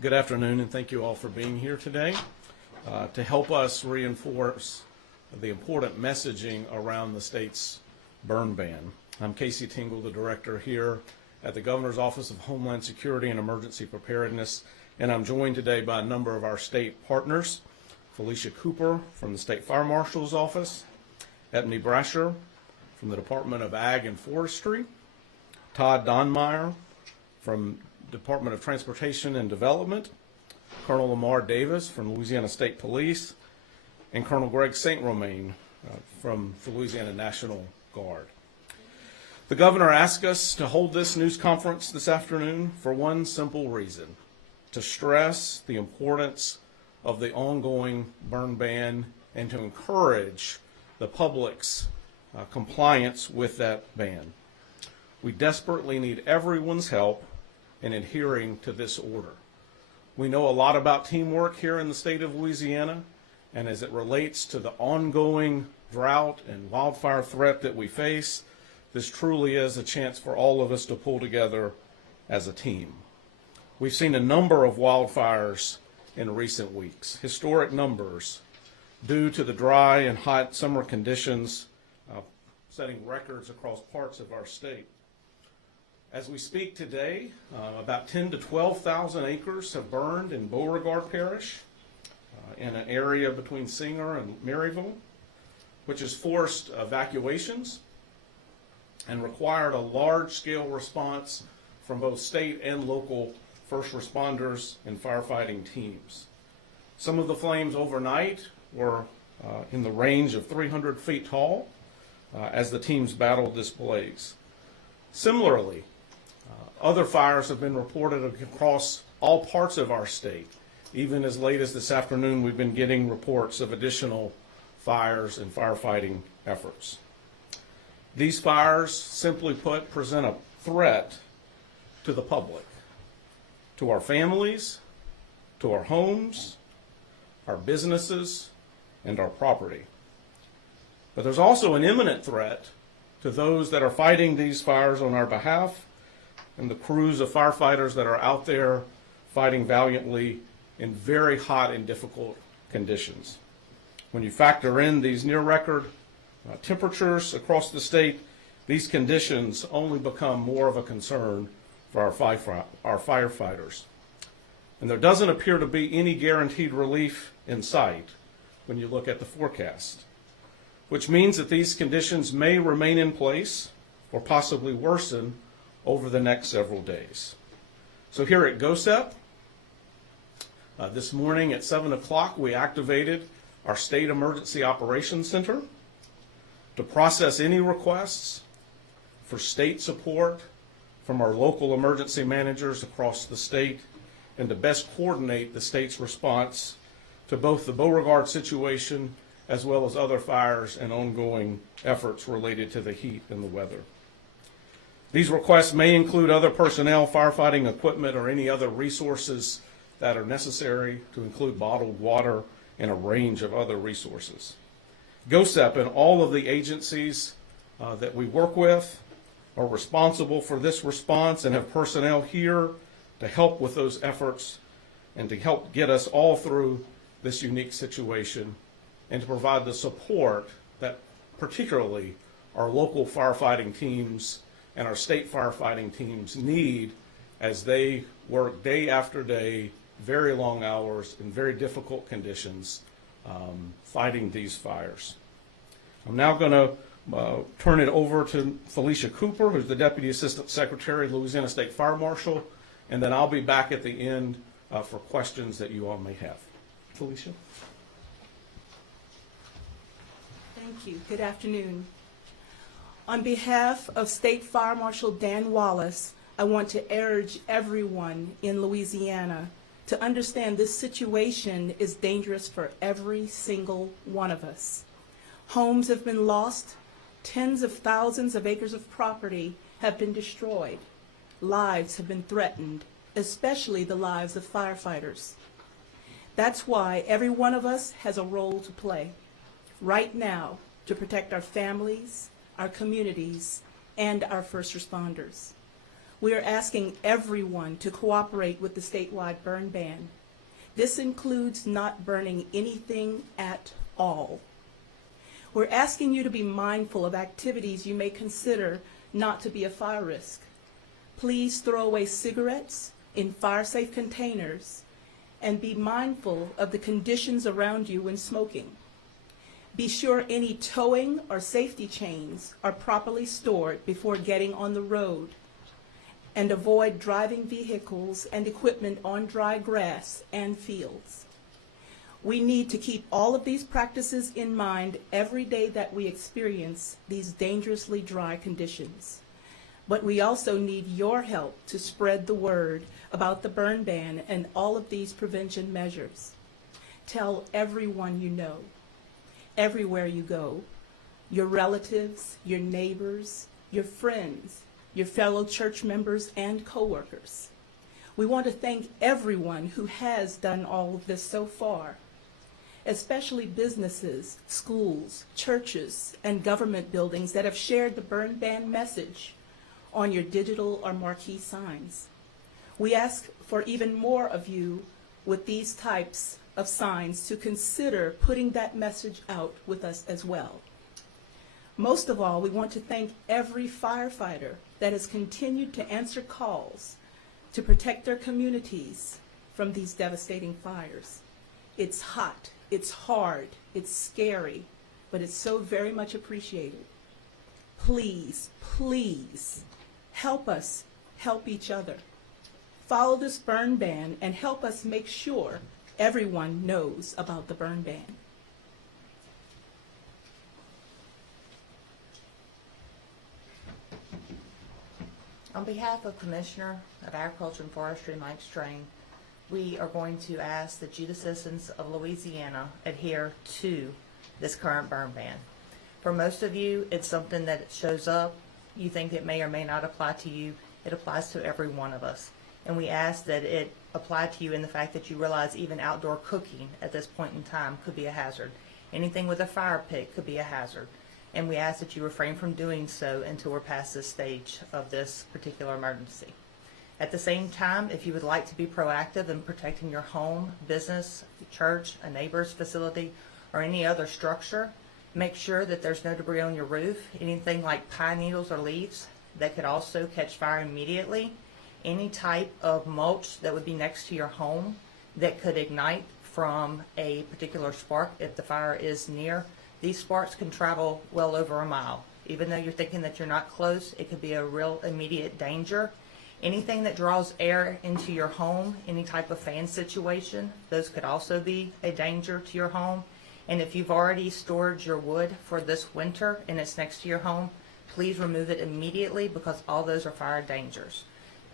Good afternoon, and thank you all for being here today to help us reinforce the important messaging around the state's burn ban. I'm Casey Tingle, the director here at the Governor's Office of Homeland Security and Emergency Preparedness, and I'm joined today by a number of our state partners: Felicia Cooper from the State Fire Marshal's Office, Ebony Brasher from the Department of Ag and Forestry, Todd Meyer from Department of Transportation and Development, Colonel Lamar Davis from Louisiana State Police, and Colonel Greg St. Romain from the Louisiana National Guard. The governor asked us to hold this news conference this afternoon for one simple reason: to stress the importance of the ongoing burn ban and to encourage the public's compliance with that ban. We desperately need everyone's help in adhering to this order. We know a lot about teamwork here in the state of Louisiana, and as it relates to the ongoing drought and wildfire threat that we face, this truly is a chance for all of us to pull together as a team. We've seen a number of wildfires in recent weeks, historic numbers, due to the dry and hot summer conditions, setting records across parts of our state. As we speak today, about 10 to 12,000 acres have burned in Beauregard Parish, in an area between Singer and Maryville, which has forced evacuations and required a large-scale response from both state and local first responders and firefighting teams. Some of the flames overnight were in the range of 300 feet tall as the teams battled this blaze. Similarly, other fires have been reported across all parts of our state. Even as late as this afternoon, we've been getting reports of additional fires and firefighting efforts. These fires, simply put, present a threat to the public, to our families, to our homes, our businesses, and our property. But there's also an imminent threat to those that are fighting these fires on our behalf and the crews of firefighters that are out there fighting valiantly in very hot and difficult conditions. When you factor in these near-record temperatures across the state, these conditions only become more of a concern for our firefighters. And there doesn't appear to be any guaranteed relief in sight when you look at the forecast, which means that these conditions may remain in place or possibly worsen over the next several days. So here at GOSEP, this morning at 7 o'clock, we activated our State Emergency Operations Center to process any requests for state support from our local emergency managers across the state and to best coordinate the state's response to both the Beauregard situation as well as other fires and ongoing efforts related to the heat and the weather. These requests may include other personnel, firefighting equipment, or any other resources that are necessary, to include bottled water and a range of other resources. GOSEP and all of the agencies that we work with are responsible for this response and have personnel here to help with those efforts and to help get us all through this unique situation and to provide the support that particularly our local firefighting teams and our state firefighting teams need as they work day after day, very long hours in very difficult conditions, fighting these fires. I'm now going to turn it over to Felicia Cooper, who's the Deputy Assistant Secretary, Louisiana State Fire Marshal, and then I'll be back at the end for questions that you all may have. Felicia? Thank you. Good afternoon. On behalf of State Fire Marshal Dan Wallace, I want to urge everyone in Louisiana to understand this situation is dangerous for every single one of us. Homes have been lost, tens of thousands of acres of property have been destroyed, lives have been threatened, especially the lives of firefighters. That's why every one of us has a role to play right now to protect our families, our communities, and our first responders. We are asking everyone to cooperate with the statewide burn ban. This includes not burning anything at all. We're asking you to be mindful of activities you may consider not to be a fire risk. Please throw away cigarettes in fire-safe containers and be mindful of the conditions around you when smoking. Be sure any towing or safety chains are properly stored before getting on the road, and avoid driving vehicles and equipment on dry grass and fields. We need to keep all of these practices in mind every day that we experience these dangerously dry conditions. But we also need your help to spread the word about the burn ban and all of these prevention measures. Tell everyone you know, everywhere you go, your relatives, your neighbors, your friends, your fellow church members and coworkers. We want to thank everyone who has done all of this so far, especially businesses, schools, churches, and government buildings that have shared the burn ban message on your digital or marquee signs. We ask for even more of you with these types of signs to consider putting that message out with us as well. Most of all, we want to thank every firefighter that has continued to answer calls to protect their communities from these devastating fires. It's hot, it's hard, it's scary, but it's so very much appreciated. Please, please, help us help each other. Follow this burn ban and help us make sure everyone knows about the burn ban. On behalf of Commissioner of Agriculture and Forestry Mike Strain, we are going to ask that you, the citizens of Louisiana, adhere to this current burn ban. For most of you, it's something that shows up. You think it may or may not apply to you. It applies to every one of us. And we ask that it apply to you in the fact that you realize even outdoor cooking at this point in time could be a hazard. Anything with a fire pit could be a hazard. And we ask that you refrain from doing so until we're past this stage of this particular emergency. At the same time, if you would like to be proactive in protecting your home, business, church, a neighbor's facility, or any other structure, make sure that there's no debris on your roof, anything like pine needles or leaves that could also catch fire immediately, any type of mulch that would be next to your home that could ignite from a particular spark if the fire is near. These sparks can travel well over a mile. Even though you're thinking that you're not close, it could be a real immediate danger. Anything that draws air into your home, any type of fan situation, those could also be a danger to your home. And if you've already stored your wood for this winter and it's next to your home, please remove it immediately because all those are fire dangers.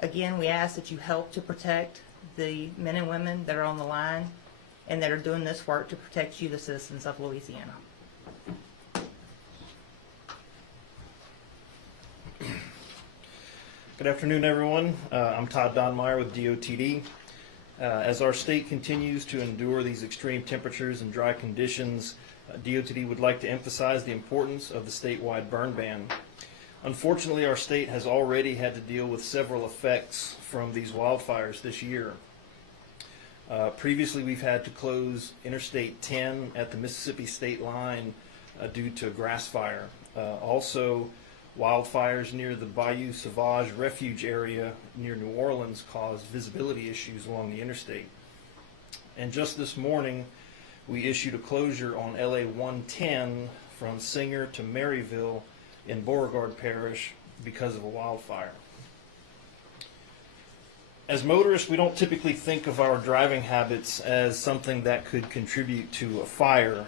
Again, we ask that you help to protect the men and women that are on the line and that are doing this work to protect you, the citizens of Louisiana. Good afternoon, everyone. I'm Todd Meyer with DOTD. As our state continues to endure these extreme temperatures and dry conditions, DOTD would like to emphasize the importance of the statewide burn ban. Unfortunately, our state has already had to deal with several effects from these wildfires this year. Previously, we've had to close Interstate 10 at the Mississippi state line due to a grass fire. Also, wildfires near the Bayou Sauvage refuge area near New Orleans caused visibility issues along the interstate. And just this morning, we issued a closure on LA 110 from Singer to Maryville in Beauregard Parish because of a wildfire. As motorists, we don't typically think of our driving habits as something that could contribute to a fire.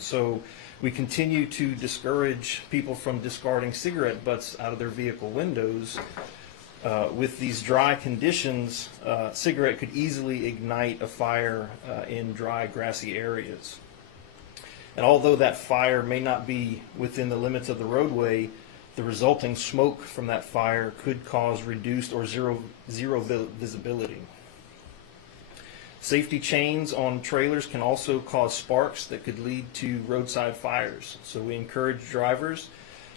So we continue to discourage people from discarding cigarette butts out of their vehicle windows. With these dry conditions, cigarette could easily ignite a fire in dry, grassy areas. And although that fire may not be within the limits of the roadway, the resulting smoke from that fire could cause reduced or zero visibility. Safety chains on trailers can also cause sparks that could lead to roadside fires. So we encourage drivers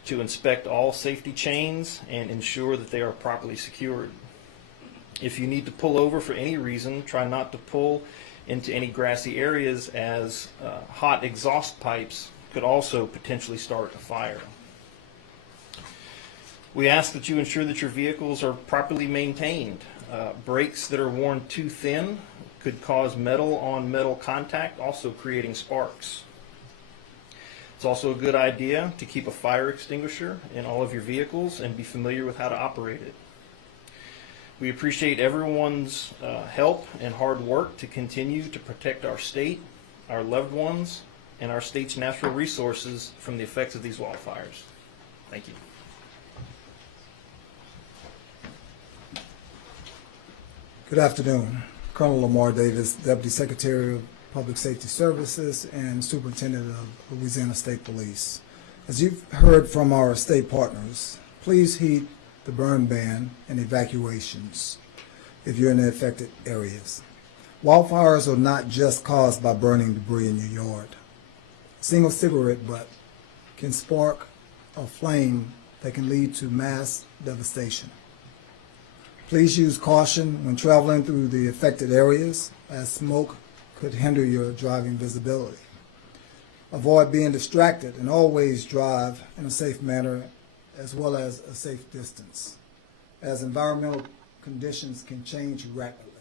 to inspect all safety chains and ensure that they are properly secured. If you need to pull over for any reason, try not to pull into any grassy areas, as hot exhaust pipes could also potentially start a fire. We ask that you ensure that your vehicles are properly maintained. Brakes that are worn too thin could cause metal on metal contact, also creating sparks. It's also a good idea to keep a fire extinguisher in all of your vehicles and be familiar with how to operate it. We appreciate everyone's help and hard work to continue to protect our state, our loved ones, and our state's natural resources from the effects of these wildfires. Thank you. Good afternoon. Colonel Lamar Davis, Deputy Secretary of Public Safety Services and Superintendent of Louisiana State Police. As you've heard from our state partners, please heed the burn ban and evacuations if you're in the affected areas. Wildfires are not just caused by burning debris in your yard. A single cigarette butt can spark a flame that can lead to mass devastation. Please use caution when traveling through the affected areas, as smoke could hinder your driving visibility. Avoid being distracted and always drive in a safe manner as well as a safe distance, as environmental conditions can change rapidly.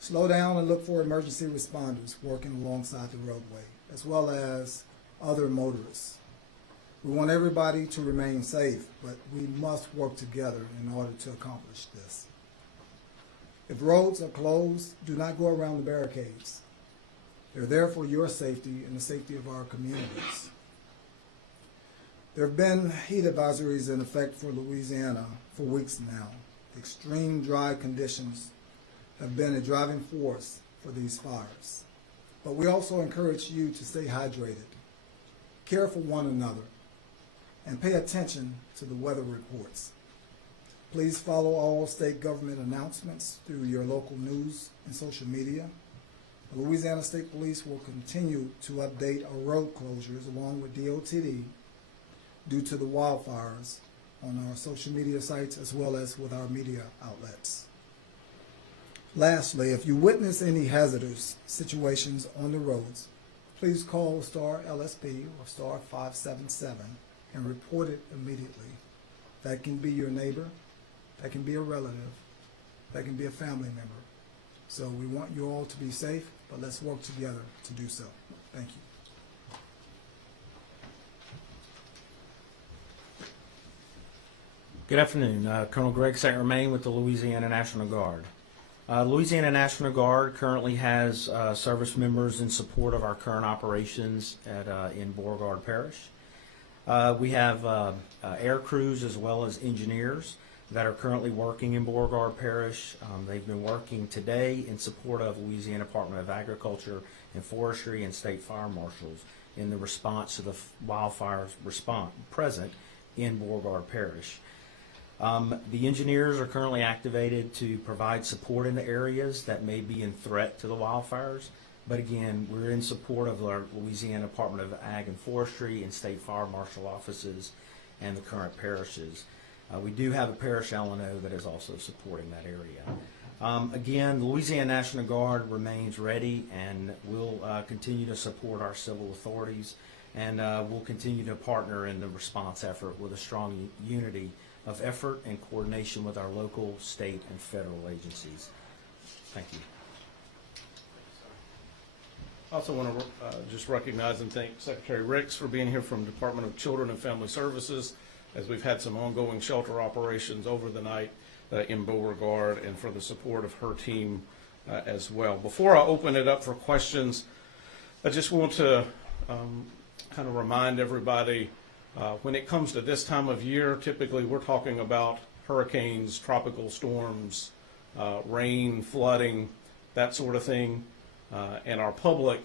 Slow down and look for emergency responders working alongside the roadway, as well as other motorists. We want everybody to remain safe, but we must work together in order to accomplish this. If roads are closed, do not go around the barricades. They're there for your safety and the safety of our communities. There have been heat advisories in effect for Louisiana for weeks now. Extreme dry conditions have been a driving force for these fires. But we also encourage you to stay hydrated, care for one another, and pay attention to the weather reports. Please follow all state government announcements through your local news and social media. The Louisiana State Police will continue to update our road closures along with DOTD due to the wildfires on our social media sites as well as with our media outlets. Lastly, if you witness any hazardous situations on the roads, please call Star LSP or Star 577 and report it immediately. That can be your neighbor, that can be a relative, that can be a family member. So we want you all to be safe, but let's work together to do so. Thank you. Good afternoon. Colonel Greg St. Romain with the Louisiana National Guard. Louisiana National Guard currently has service members in support of our current operations in Beauregard Parish. We have air crews as well as engineers that are currently working in Beauregard Parish. They've been working today in support of Louisiana Department of Agriculture and Forestry and state fire marshals in the response to the wildfires present in Beauregard Parish. The engineers are currently activated to provide support in the areas that may be in threat to the wildfires. But again, we're in support of our Louisiana Department of Ag and Forestry and state fire marshal offices and the current parishes. We do have a parish LNO that is also supporting that area. Again, the Louisiana National Guard remains ready and will continue to support our civil authorities, and we'll continue to partner in the response effort with a strong unity of effort and coordination with our local, state, and federal agencies. Thank you. I also want to just recognize and thank Secretary Ricks for being here from Department of Children and Family Services, as we've had some ongoing shelter operations over the night in Beauregard, and for the support of her team as well. Before I open it up for questions, I just want to kind of remind everybody, when it comes to this time of year, typically we're talking about hurricanes, tropical storms, rain, flooding, that sort of thing. And our public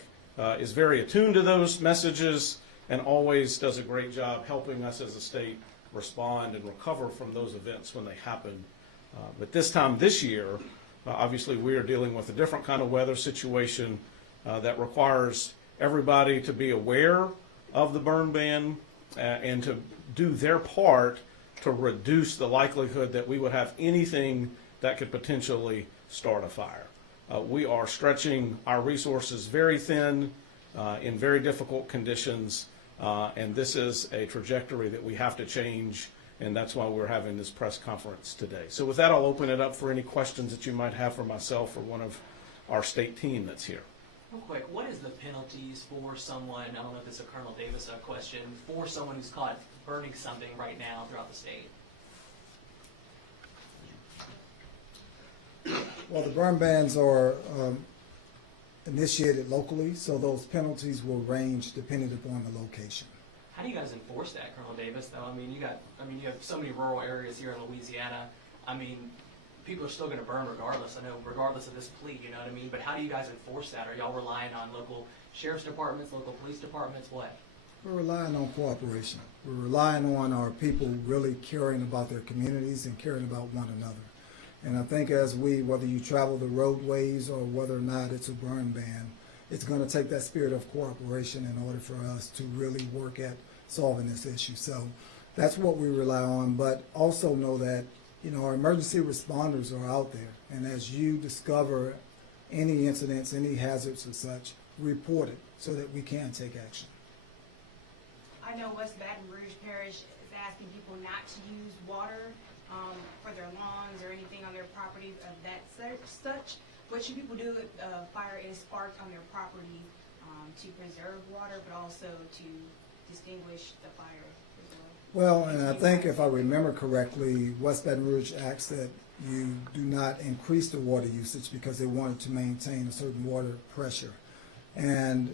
is very attuned to those messages and always does a great job helping us as a state respond and recover from those events when they happen. But this time this year, obviously we are dealing with a different kind of weather situation that requires everybody to be aware of the burn ban and to do their part to reduce the likelihood that we would have anything that could potentially start a fire. We are stretching our resources very thin in very difficult conditions, and this is a trajectory that we have to change, and that's why we're having this press conference today. So with that, I'll open it up for any questions that you might have for myself or one of our state team that's here. Real quick, what is the penalties for someone, I don't know if it's a Colonel Davis question, for someone who's caught burning something right now throughout the state? Well, the burn bans are initiated locally, so those penalties will range depending upon the location. How do you guys enforce that, Colonel Davis, though? I mean, you have so many rural areas here in Louisiana. I mean, people are still going to burn regardless. I know, regardless of this plea, you know what I mean? But how do you guys enforce that? Are y'all relying on local sheriff's departments, local police departments, what? We're relying on cooperation. We're relying on our people really caring about their communities and caring about one another. And I think as whether you travel the roadways or whether or not it's a burn ban, it's going to take that spirit of cooperation in order for us to really work at solving this issue. So that's what we rely on, but also know that, you know, our emergency responders are out there. And as you discover any incidents, any hazards and such, report it so that we can take action. I know West Baton Rouge Parish is asking people not to use water for their lawns or anything on their property of that such. What should people do if a fire is sparked on their property to preserve water, but also to distinguish the fire as well? Well, and I think if I remember correctly, West Baton Rouge asks that you do not increase the water usage because they wanted to maintain a certain water pressure. And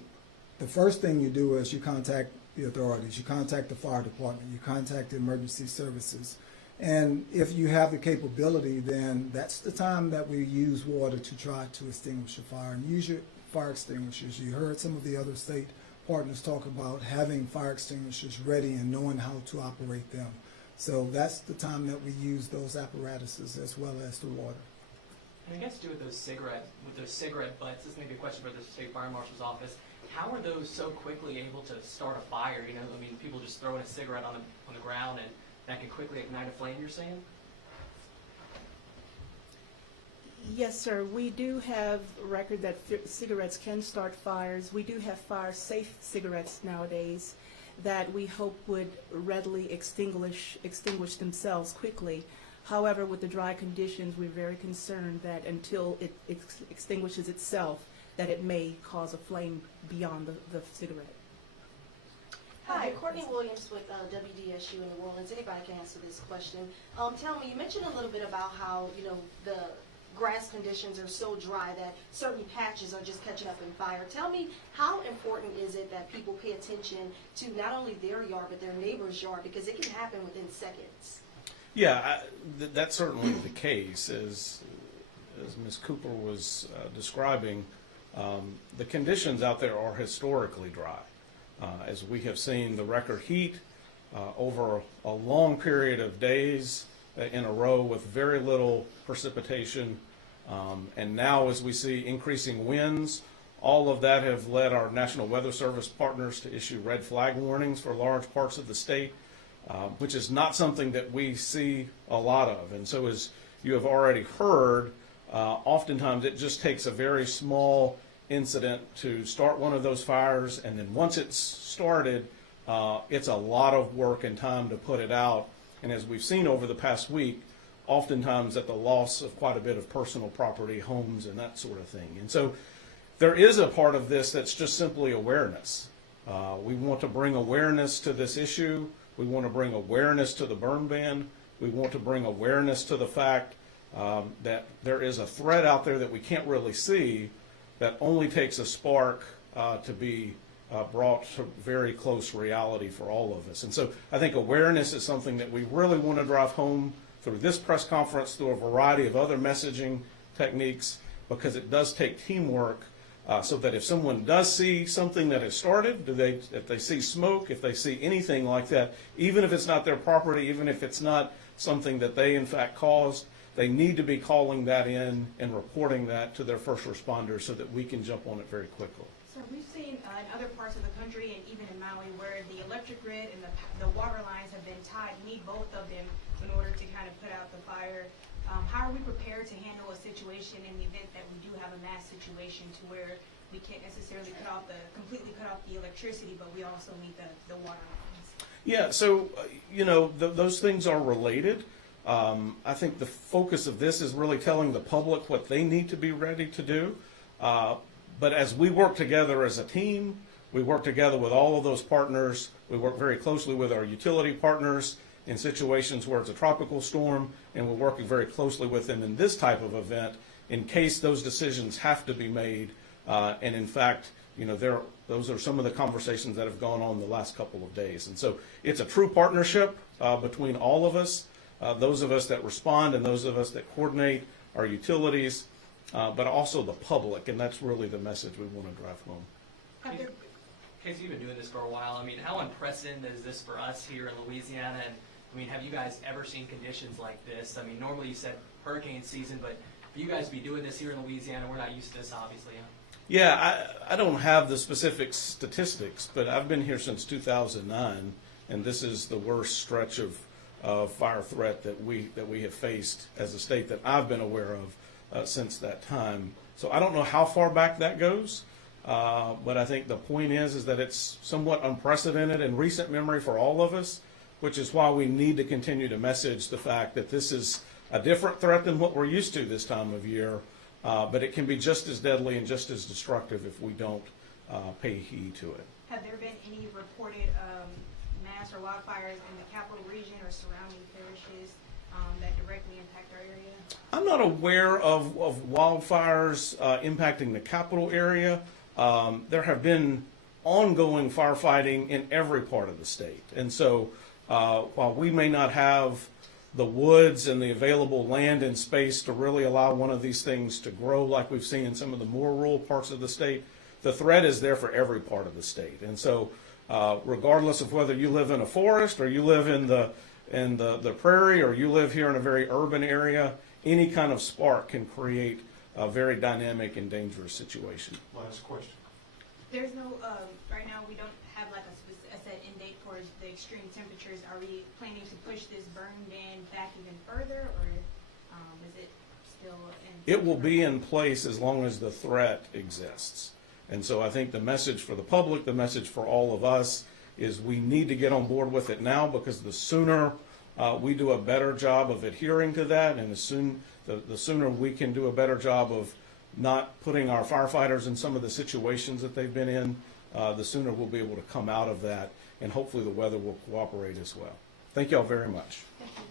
the first thing you do is you contact the authorities, you contact the fire department, you contact the emergency services. And if you have the capability, then that's the time that we use water to try to extinguish a fire. And use your fire extinguishers. You heard some of the other state partners talk about having fire extinguishers ready and knowing how to operate them. So that's the time that we use those apparatuses as well as the water. And I guess to do with those cigarette butts, this may be a question for the state fire marshal's office. How are those so quickly able to start a fire? You know, I mean, people just throwing a cigarette on the ground and that can quickly ignite a flame, you're saying? Yes, sir. We do have record that cigarettes can start fires. We do have fire-safe cigarettes nowadays that we hope would readily extinguish themselves quickly. However, with the dry conditions, we're very concerned that until it extinguishes itself, that it may cause a flame beyond the cigarette. Hi, Courtney Williams with WDSU in New Orleans. Anybody can answer this question. Tell me, you mentioned a little bit about how, you know, the grass conditions are so dry that certain patches are just catching up in fire. Tell me, how important is it that people pay attention to not only their yard but their neighbor's yard, because it can happen within seconds? Yeah, that's certainly the case. As Ms. Cooper was describing, the conditions out there are historically dry. As we have seen the record heat over a long period of days in a row with very little precipitation, and now as we see increasing winds, all of that have led our National Weather Service partners to issue red flag warnings for large parts of the state, which is not something that we see a lot of. And so as you have already heard, oftentimes it just takes a very small incident to start one of those fires, and then once it's started, it's a lot of work and time to put it out. And as we've seen over the past week, oftentimes at the loss of quite a bit of personal property, homes, and that sort of thing. And so there is a part of this that's just simply awareness. We want to bring awareness to this issue. We want to bring awareness to the burn ban. We want to bring awareness to the fact that there is a threat out there that we can't really see, that only takes a spark to be brought to very close reality for all of us. And so I think awareness is something that we really want to drive home through this press conference, through a variety of other messaging techniques, because it does take teamwork, so that if someone does see something that has started, if they see smoke, if they see anything like that, even if it's not their property, even if it's not something that they in fact caused, they need to be calling that in and reporting that to their first responders so that we can jump on it very quickly. So we've seen seen in other parts of the country and even in Maui where the electric grid and the water lines have been tied. You need both of them in order to kind of put out the fire. How are we prepared to handle a situation in the event that we do have a mass situation to where we can't necessarily completely cut off the electricity, but we also need the water lines? Yeah, so, those things are related. I think the focus of this is really telling the public what they need to be ready to do. But as we work together as a team, we work together with all of those partners. We work very closely with our utility partners in situations where it's a tropical storm, and we're working very closely with them in this type of event in case those decisions have to be made. And in fact, those are some of the conversations that have gone on the last couple of days. And so it's a true partnership between all of us, those of us that respond and those of us that coordinate our utilities, but also the public, and that's really the message we want to drive home. Casey, you've been doing this for a while. I mean, how unprecedented is this for us here in Louisiana? And I mean, have you guys ever seen conditions like this? I mean, normally you said hurricane season, but for you guys to be doing this here in Louisiana, we're not used to this, obviously. Yeah, I don't have the specific statistics, but I've been here since 2009, and this is the worst stretch of fire threat that we have faced as a state that I've been aware of since that time. So I don't know how far back that goes, but I think the point is that it's somewhat unprecedented in recent memory for all of us, which is why we need to continue to message the fact that this is a different threat than what we're used to this time of year, but it can be just as deadly and just as destructive if we don't pay heed to it. Have there been any reported mass or wildfires in the capital region or surrounding parishes that directly impact our area? I'm not aware of wildfires impacting the capital area. There have been ongoing firefighting in every part of the state. And so while we may not have the woods and the available land and space to really allow one of these things to grow like we've seen in some of the more rural parts of the state, the threat is there for every part of the state. And so regardless of whether you live in a forest or you live in the prairie or you live here in a very urban area, any kind of spark can create a very dynamic and dangerous situation. Last question. There's no, right now we don't have like a set end date for the extreme temperatures. Are we planning to push this burn ban back even further, or is it still in? It will be in place as long as the threat exists. And so I think the message for the public, the message for all of us is we need to get on board with it now, because the sooner we do a better job of adhering to that, and the sooner we can do a better job of not putting our firefighters in some of the situations that they've been in, the sooner we'll be able to come out of that, and hopefully the weather will cooperate as well. Thank you all very much. Thank you.